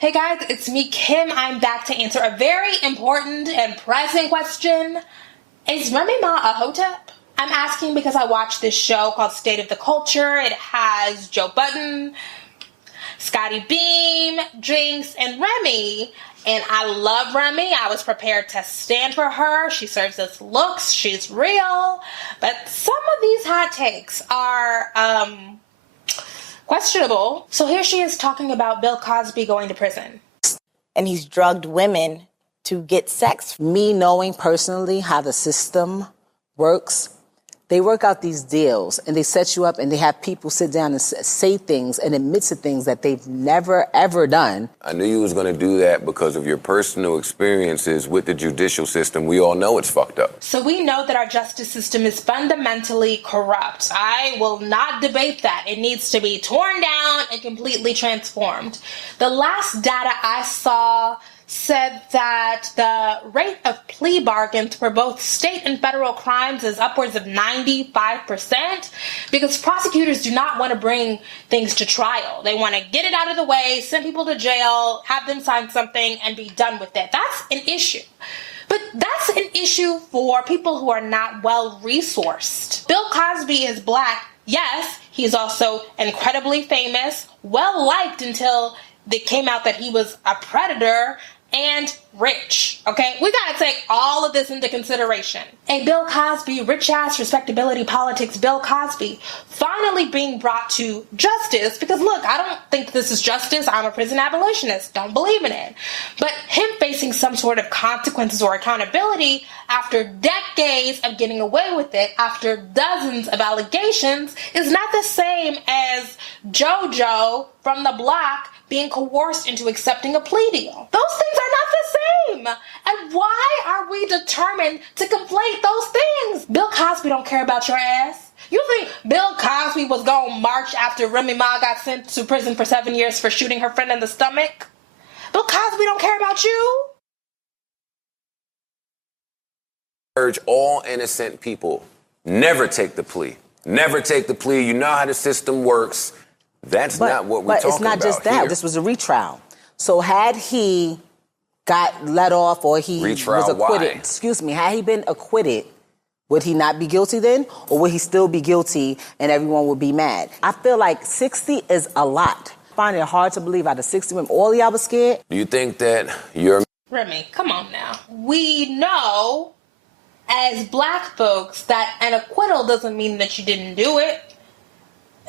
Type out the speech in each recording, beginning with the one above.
Hey guys, it's me, Kim. I'm back to answer a very important and pressing question. Is Remy Ma a Hotep? I'm asking because I watched this show called State of the Culture. It has Joe Budden, Scotty Beam, Jinx, and Remy. And I love Remy. I was prepared to stand for her. She serves us looks. She's real. But some of these hot takes are, questionable. So here she is talking about Bill Cosby going to prison. And he's drugged women to get sex. Me knowing personally how the system works, they work out these deals and they set you up and they have people sit down and say things and admit to things that they've never, ever done. I knew you was going to do that because of your personal experiences with the judicial system. We all know it's fucked up. So we know that our justice system is fundamentally corrupt. I will not debate that. It needs to be torn down and completely transformed. The last data I saw said that the rate of plea bargains for both state and federal crimes is upwards of 95% because prosecutors do not want to bring things to trial. They want to get it out of the way, send people to jail, have them sign something, and be done with it. That's an issue. But that's an issue for people who are not well-resourced. Bill Cosby is black. Yes, he's also incredibly famous, well-liked until it came out that he was a predator and rich, okay? We gotta take all of this into consideration. A Bill Cosby, rich-ass respectability politics Bill Cosby, finally being brought to justice, because look, I don't think this is justice. I'm a prison abolitionist, don't believe in it. But him facing some sort of consequences or accountability after decades of getting away with it, after dozens of allegations, is not the same as JoJo from the block being coerced into accepting a plea deal. Those things are not the same. And why are we determined to conflate those things? Bill Cosby don't care about your ass. You think Bill Cosby was gonna march after Remy Ma got sent to prison for 7 years for shooting her friend in the stomach? Bill Cosby don't care about you. Urge all innocent people, never take the plea. Never take the plea. You know how the system works. That's not what we're talking about. But it's not just that. Here. This was a retrial. So had he got let off or he was acquitted, had he been acquitted, would he not be guilty then? Or would he still be guilty and everyone would be mad? I feel like 60 is a lot. I find it hard to believe out of 60 women, all of y'all was scared. Do you think that you're... Remy, come on now. We know as black folks that an acquittal doesn't mean that you didn't do it.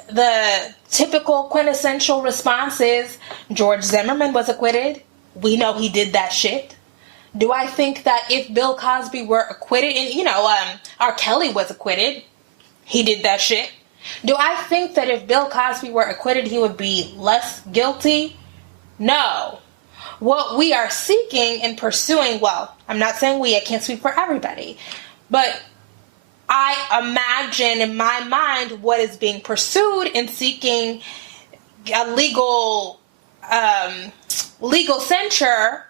The typical quintessential response is George Zimmerman was acquitted. We know he did that shit. Do I think that if Bill Cosby were acquitted, and R. Kelly was acquitted, he did that shit. Do I think that if Bill Cosby were acquitted, he would be less guilty? No. What we are seeking and pursuing, well, I'm not saying I can't speak for everybody, but I imagine in my mind what is being pursued in seeking a legal censure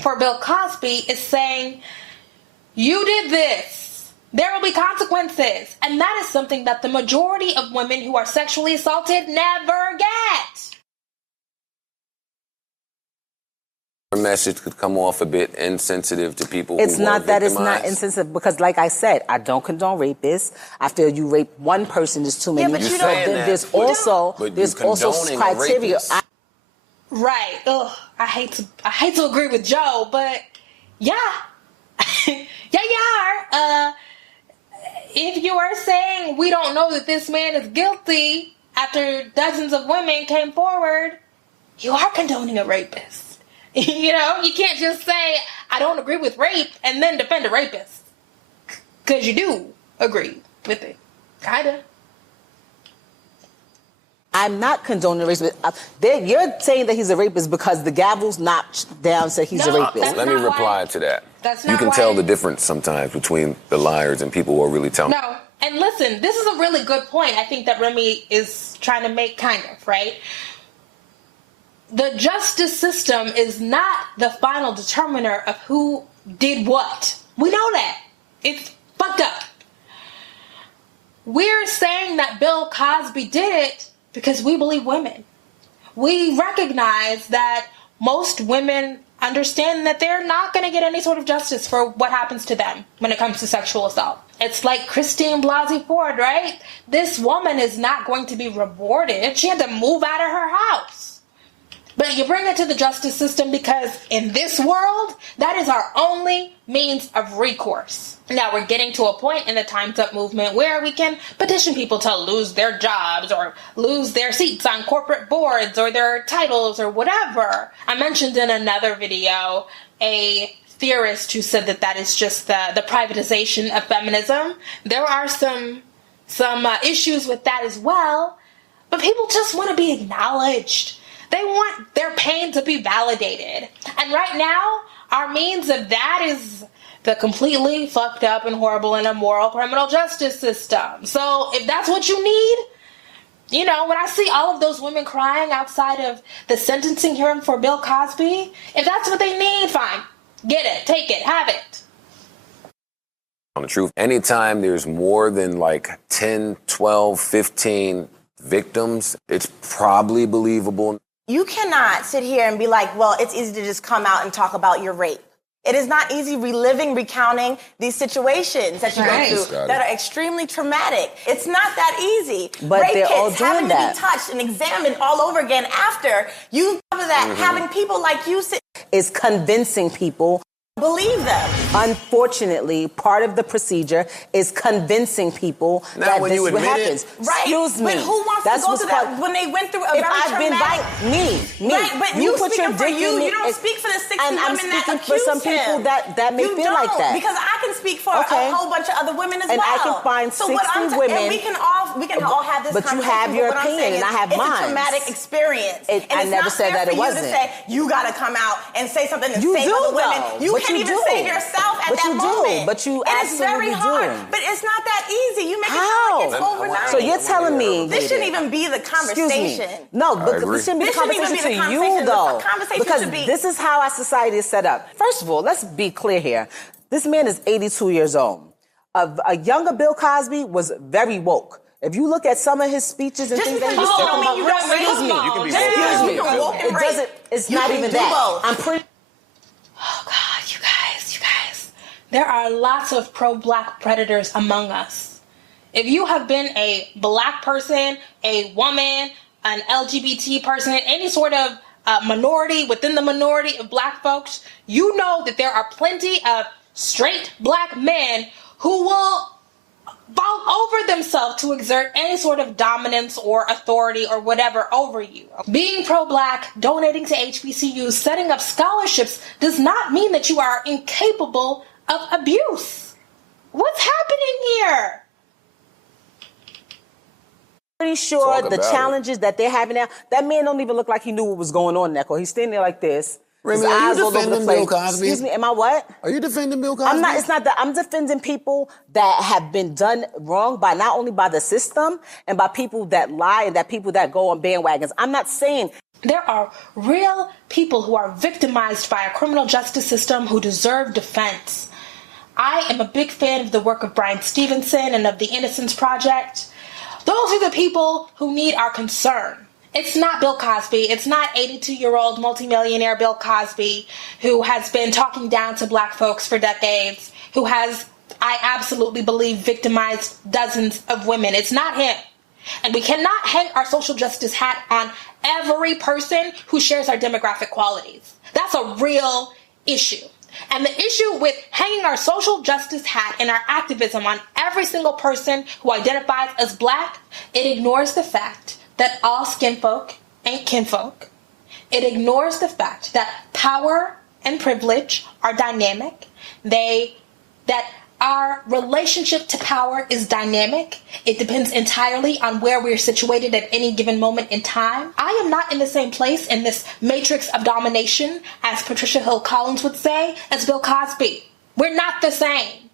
for Bill Cosby is saying, you did this. There will be consequences. And that is something that the majority of women who are sexually assaulted never get. Message could come off a bit insensitive to people it's who not that victimized. It's not insensitive because, like I said, I don't condone rapists. I feel you rape one person is too many. Yeah, but there's also criteria. Right. Ugh. I hate to agree with Joe, but yeah, yeah, you are. If you are saying we don't know that this man is guilty after dozens of women came forward, you are condoning a rapist. You know, you can't just say, I don't agree with rape and then defend a rapist. Because you do agree with it. Kinda. I'm not condoning rape. You're saying that he's a rapist because the gavel's knocked down said he's a rapist. Let me reply to that. That's not you can tell the difference sometimes between the liars and people who are really telling. No. And listen, this is a really good point I think that Remy is trying to make, kind of, right? The justice system is not the final determiner of who did what. We know that. It's fucked up. We're saying that Bill Cosby did it because we believe women. we recognize that most women understand that they're not going to get any sort of justice for what happens to them when it comes to sexual assault. It's like Christine Blasey Ford, right? This woman is not going to be rewarded. She had to move out of her house. But you bring it to the justice system because in this world, that is our only means of recourse. Now we're getting to a point in the Time's Up movement where we can petition people to lose their jobs or lose their seats on corporate boards or their titles or whatever. I mentioned in another video a theorist who said that is just the privatization of feminism. There are some issues with that as well, but people just want to be acknowledged. They want their pain to be validated. And right now, our means of that is the completely fucked up and horrible and immoral criminal justice system. So if that's what you need, you know, when I see all of those women crying outside of the sentencing hearing for Bill Cosby, if that's what they need, fine. Get it, take it, have it. On the truth, anytime there's more than like 10, 12, 15 victims, it's probably believable. You cannot sit here and be like, well, it's easy to just come out and talk about your rape. It is not easy reliving, recounting these situations that you go through that are extremely traumatic. It's not that easy. But rape they're all kits doing having that. to be touched and examined all over again after you cover that, having people like you sit is convincing people. Believe them. Unfortunately, part of the procedure is convincing people now, that this is what happens. Right. Excuse me. But who wants to go through that when they went through a very traumatic... Me. Right, but you put your dick in you don't speak for the 60 and women I'm speaking that for some accused people him. that may feel like that. Because I can speak for a whole bunch of other women as and well. I can find 60 women. And we can all have this but conversation. You have your but opinion, and I have mine. It's a traumatic experience. I never said that it wasn't. You to say, you got to come out and say something and you save other women. You can't even save yourself at that moment. But you absolutely do. But it's not that easy. You make it sound like it's overnight. So you're telling me this shouldn't even be the conversation. Excuse me. No, but this shouldn't be the conversation to you, though. Because this is how our society is set up. First of all, let's be clear here. This man is 82 years old. A younger Bill Cosby was very woke. If you look at some of his speeches and things that he's talking about, excuse me, it's not even that. I'm pretty. Oh God, you guys. There are lots of pro-black predators among us. If you have been a black person, a woman, an LGBT person, any sort of minority within the minority of black folks, you know that there are plenty of straight black men who will fall over themselves to exert any sort of dominance or authority or whatever over you. Being pro-black, donating to HBCUs, setting up scholarships does not mean that you are incapable of abuse. What's happening here? Pretty sure the challenges that they're having now, that man don't even look like he knew what was going on in that court. He's standing there like this. Remy, are you defending Bill Cosby? Excuse me, am I what? Are you defending Bill Cosby? I'm not. It's not that. I'm defending people that have been done wrong by not only by the system and by people that lie and that people that go on bandwagons. I'm not saying. There are real people who are victimized by a criminal justice system who deserve defense. I am a big fan of the work of Bryan Stevenson and of the Innocence Project. Those are the people who need our concern. It's not Bill Cosby. It's not 82-year-old multimillionaire Bill Cosby, who has been talking down to black folks for decades, who has, I absolutely believe, victimized dozens of women. It's not him. And we cannot hang our social justice hat on every person who shares our demographic qualities. That's a real issue. And the issue with hanging our social justice hat and our activism on every single person who identifies as black, it ignores the fact that all skin folk ain't kinfolk. It ignores the fact that power and privilege are dynamic. That our relationship to power is dynamic. It depends entirely on where we're situated at any given moment in time. I am not in the same place in this matrix of domination, as Patricia Hill Collins would say, as Bill Cosby. We're not the same.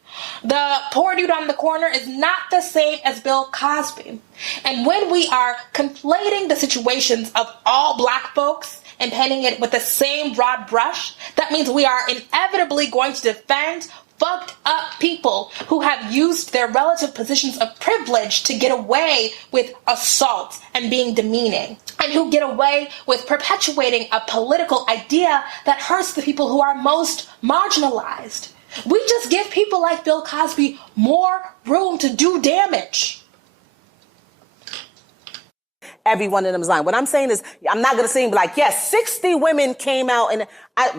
The poor dude on the corner is not the same as Bill Cosby. And when we are conflating the situations of all black folks and painting it with the same broad brush, that means we are inevitably going to defend fucked up people who have used their relative positions of privilege to get away with assault and being demeaning, and who get away with perpetuating a political idea that hurts the people who are most marginalized. We just give people like Bill Cosby more room to do damage. Every one of them is lying. What I'm saying is, I'm not going to say, like, yes, 60 women came out, and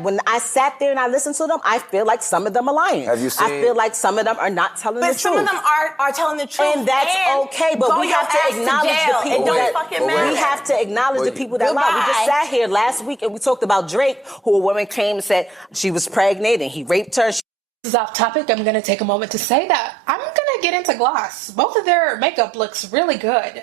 when I sat there and I listened to them, I feel like some of them are lying. Have you seen? I feel like some of them are not telling the truth. But some of them are telling the truth. And that's okay, but we have to acknowledge the people that we have to acknowledge the people that lie. We just sat here last week and we talked about Drake, who a woman came and said she was pregnant and he raped her. This is off topic. I'm going to take a moment to say that I'm going to get into Gloss. Both of their makeup looks really good.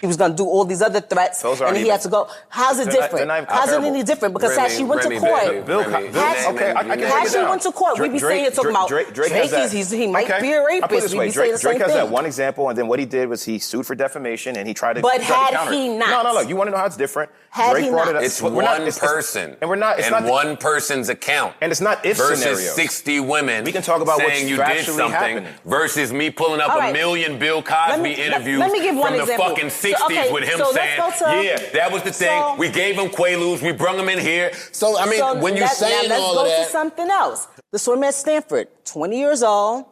He was going to do all these other threats, and he had to go. How's it different? How's it any different? Because as she went to court, as she went to court, we be saying talking about Drake he might be a rapist. We be saying the same thing. Drake has that one example, and then what he did was he sued for defamation, and he tried to. But had he not? No. You want to know how it's different? Had he not? It's one person, and we're not. It's not one person's account, and it's not if versus scenario. 60 women. We can talk about saying you did something versus me pulling up a million Bill Cosby interviews let me give one from the example. fucking 60s with him saying, yeah, that was the thing. We gave him Quaaludes. We brung him in here. So, I mean, when you're saying all of that. Let's go to something else. The swimmer at Stanford, 20 years old,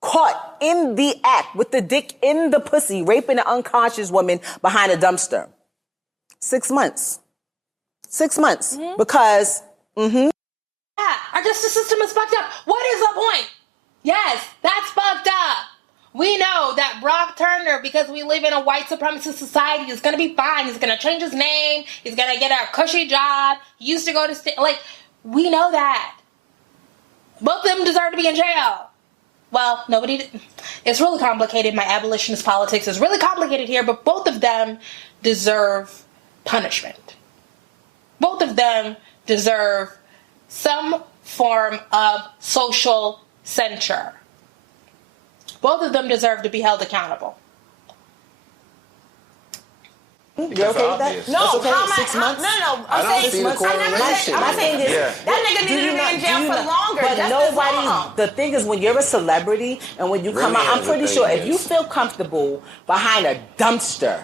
caught in the act with the dick in the pussy, raping an unconscious woman behind a dumpster. 6 months. 6 months. Mm-hmm. Because, Yeah, our justice system is fucked up. What is the point? Yes, that's fucked up. We know that Brock Turner, because we live in a white supremacist society, is going to be fine. He's going to change his name. He's going to get a cushy job. He used to go to... we know that. Both of them deserve to be in jail. Well, nobody... It's really complicated. My abolitionist politics is really complicated here, but both of them deserve punishment. Both of them deserve some form of social censure. Both of them deserve to be held accountable. You okay with that? No, okay. 6 months? No. I'm saying that nigga needed to be in jail for longer. But nobody. The thing is, when you're a celebrity and when you come out, I'm pretty sure if you feel comfortable behind a dumpster,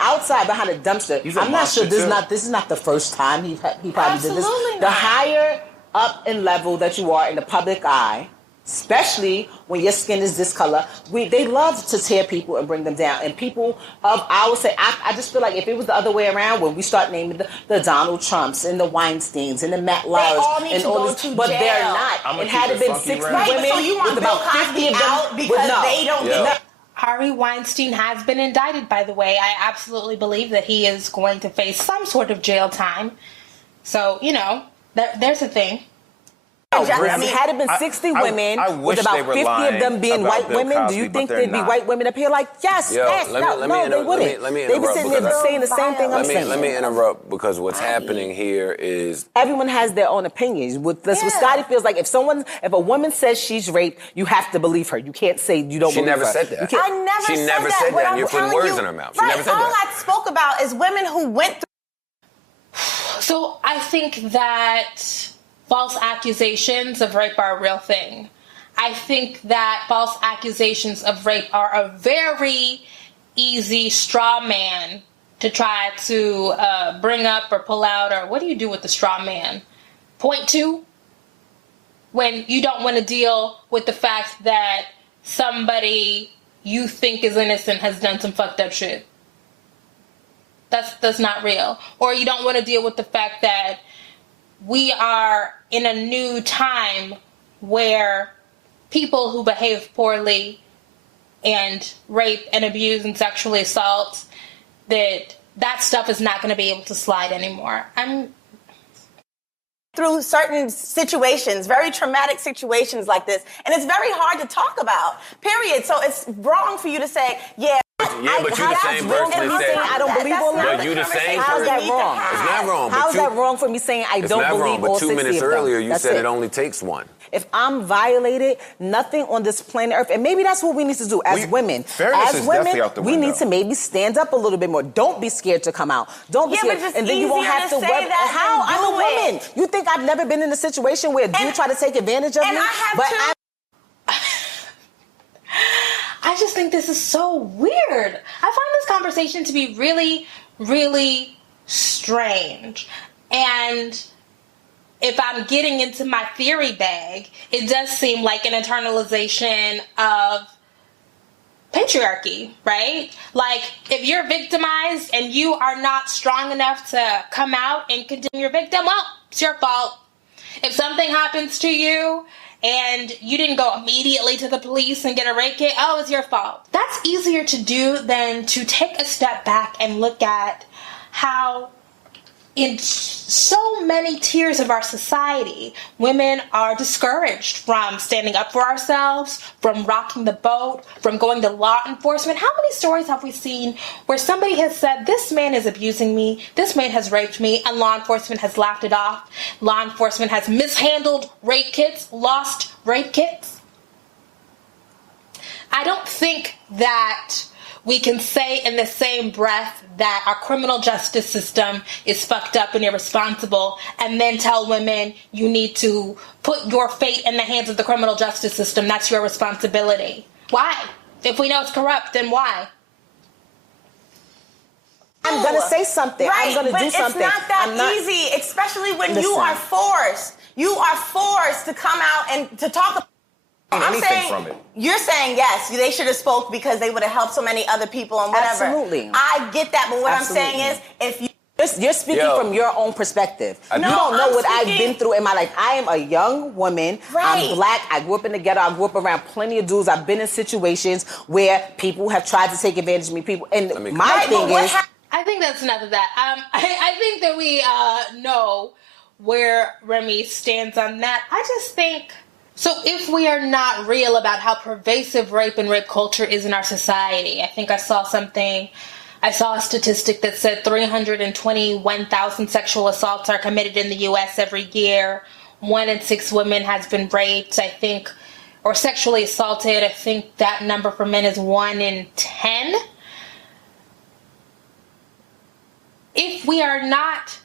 outside behind a dumpster, I'm not sure this is not the first time he probably did this. The higher up in level that you are in the public eye, especially when your skin is this color, they love to tear people and bring them down. And people I would say, I just feel like if it was the other way around, when we start naming the Donald Trumps and the Weinsteins and the Matt Lauers and all this, but they're not. It had been 60 women. So you want Bill Cosby out because they don't get Harvey Weinstein has been indicted, by the way. I absolutely believe that he is going to face some sort of jail time. So, there's a thing. Had it been 60 women, with about 50 of them being white women, do you think there'd be white women up here like, yes, they wouldn't. They'd be sitting there saying the same thing I'm saying. Let me interrupt, because what's happening here is... Everyone has their own opinions. What Scotty feels like, if a woman says she's raped, you have to believe her. You can't say you don't believe her. She never said that. She never said that. And you're putting words in her mouth. She never said that. All I spoke about is women who went through... So I think that... false accusations of rape are a real thing. I think that false accusations of rape are a very easy straw man to try to bring up or pull out, or what do you do with the straw man? Point to? When you don't want to deal with the fact that somebody you think is innocent has done some fucked up shit. That's not real. Or you don't want to deal with the fact that we are in a new time where people who behave poorly and rape and abuse and sexually assault, that stuff is not going to be able to slide anymore. Through certain situations, very traumatic situations like this, and it's very hard to talk about, period. So it's wrong for you to say, yeah, but you the same person that said I don't believe all that. But you the same person. How's that wrong? It's not wrong. How's that wrong for me saying I don't believe all 60 of them? But 2 minutes earlier, you said it only takes one. If I'm violated, nothing on this planet Earth, and maybe that's what we need to do as women. As women, we need to maybe stand up a little bit more. Don't be scared to come out. Don't be scared, and then you won't have to. How? I'm a woman. You think I've never been in a situation where a dude try to take advantage of me? I just think this is so weird. I find this conversation to be really, really strange. And if I'm getting into my theory bag, it does seem like an internalization of patriarchy, right? Like, if you're victimized and you are not strong enough to come out and condemn your victim, well, it's your fault. If something happens to you and you didn't go immediately to the police and get a rape kit, oh, it's your fault. That's easier to do than to take a step back and look at how in so many tiers of our society, women are discouraged from standing up for ourselves, from rocking the boat, from going to law enforcement. How many stories have we seen where somebody has said, this man is abusing me, this man has raped me, and law enforcement has laughed it off? Law enforcement has mishandled rape kits, lost rape kits. I don't think that we can say in the same breath that our criminal justice system is fucked up and irresponsible, and then tell women you need to put your fate in the hands of the criminal justice system. That's your responsibility. Why? If we know it's corrupt, then why? I'm going to say something. Right, I'm going to do something. It's not that easy, especially when you are forced. You are forced to come out and to talk about from it. You're saying, yes, they should have spoke because they would have helped so many other people and whatever. Absolutely. I get that, but what I'm saying is, if you... You're speaking from your own perspective. You don't know what I've been through in my life. I am a young woman. Right. I'm black. I grew up in the ghetto. I grew up around plenty of dudes. I've been in situations where people have tried to take advantage of me. My thing is... I think that's enough of that. I think that we know where Remy stands on that. I just think... So if we are not real about how pervasive rape and rape culture is in our society, I think I saw a statistic that said 321,000 sexual assaults are committed in the U.S. every year. 1 in 6 women has been raped, I think, or sexually assaulted. I think that number for men is 1 in 10. If we are not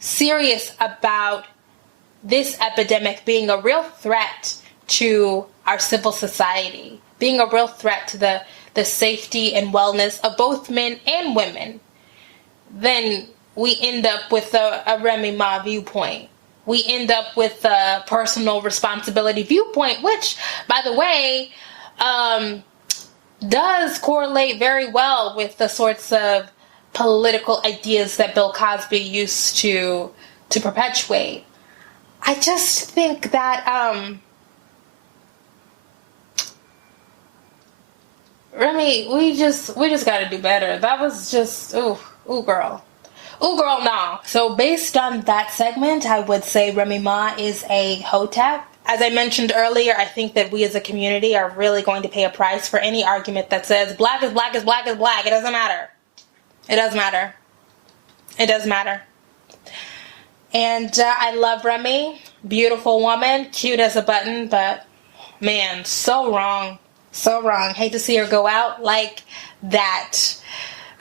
serious about this epidemic being a real threat to our civil society, being a real threat to the safety and wellness of both men and women, then we end up with a Remy Ma viewpoint. We end up with a personal responsibility viewpoint, which, by the way, does correlate very well with the sorts of political ideas that Bill Cosby used to perpetuate. I just think that, Remy, we just gotta do better. That was just, ooh, girl. Ooh, girl, no. So based on that segment, I would say Remy Ma is a Hotep. As I mentioned earlier, I think that we as a community are really going to pay a price for any argument that says black is black is black is black. It doesn't matter. It does matter. It does matter. And I love Remy. Beautiful woman. Cute as a button, but man, so wrong. So wrong. Hate to see her go out like that.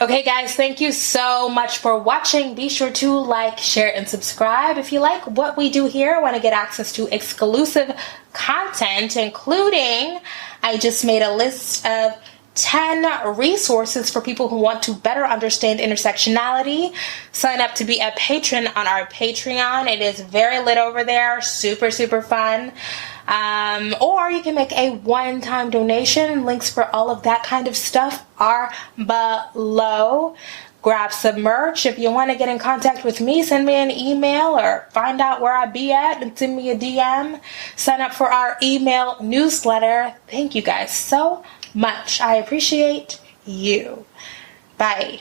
Okay, guys, thank you so much for watching. Be sure to like, share, and subscribe if you like what we do here. Want to get access to exclusive content, including I just made a list of 10 resources for people who want to better understand intersectionality. Sign up to be a patron on our Patreon. It is very lit over there. Super, super fun. Or you can make a one-time donation. Links for all of that kind of stuff are below. Grab some merch. If you want to get in contact with me, send me an email or find out where I be at and send me a DM. Sign up for our email newsletter. Thank you guys so much. I appreciate you. Bye.